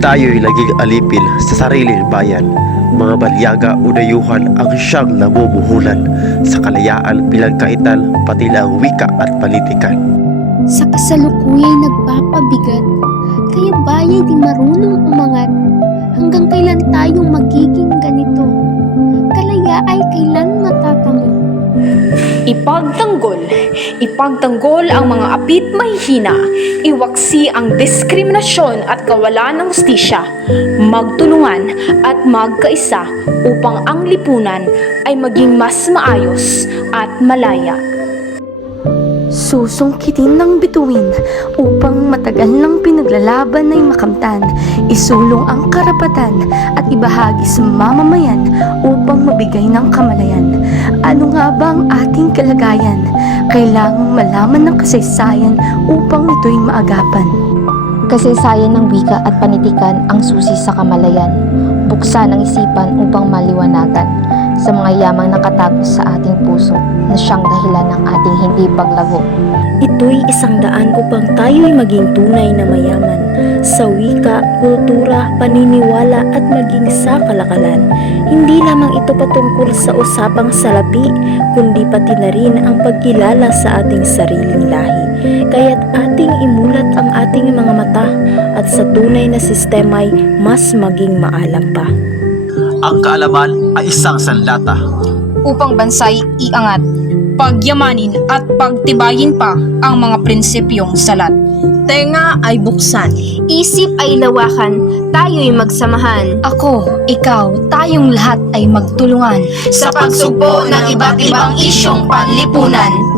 tayo'y naging alipin sa sariling bayan. Mga balyaga o dayuhan ang siyang namumuhunan sa kalayaan, pinagkaitan, pati na ang wika at panitikan. Sa kasalukuyay nagpapabigat, kaya bayay di marunong umangat. Hanggang kailan tayo magiging ganito? Kalaya ay kailan matatamid? Ipagtanggol ang mga apit mahihina, iwaksi ang diskriminasyon at kawalan ng hustisya, magtulungan at magkaisa upang ang lipunan ay maging mas maayos at malaya. Susungkitin ng bituin upang matagal ng pinaglalaban ay makamtan, isulong ang karapatan at ibahagi sa mamamayan upang mabigay ng kamalayan. Ano nga ba ang ating kalagayan? Kailangang malaman ng kasaysayan upang ito'y maagapan. Kasaysayan ng wika at panitikan ang susi sa kamalayan. Buksan ang isipan upang maliwanagan sa mga yamang nakatago sa ating puso na siyang dahilan ng ating hindi paglago. Ito'y isang daan upang tayo'y maging tunay na mayaman sa wika, kultura, paniniwala at maging sa kalakalan. Hindi lamang ito patungkol sa usapang salapi, kundi pati na rin ang pagkilala sa ating sariling lahi. Kaya't ating imulat ang ating mga mata at sa tunay na sistema'y mas maging maalam pa. Ang kaalaman ay isang sanlata upang bansay iangat, pagyamanin at pagtibayin pa ang mga prinsipyong salat. Tenga ay buksan, Isip ay lawakan, tayo'y magsamahan. Ako, ikaw, tayong lahat ay magtulungan sa pagsugpo ng iba't ibang isyong panlipunan.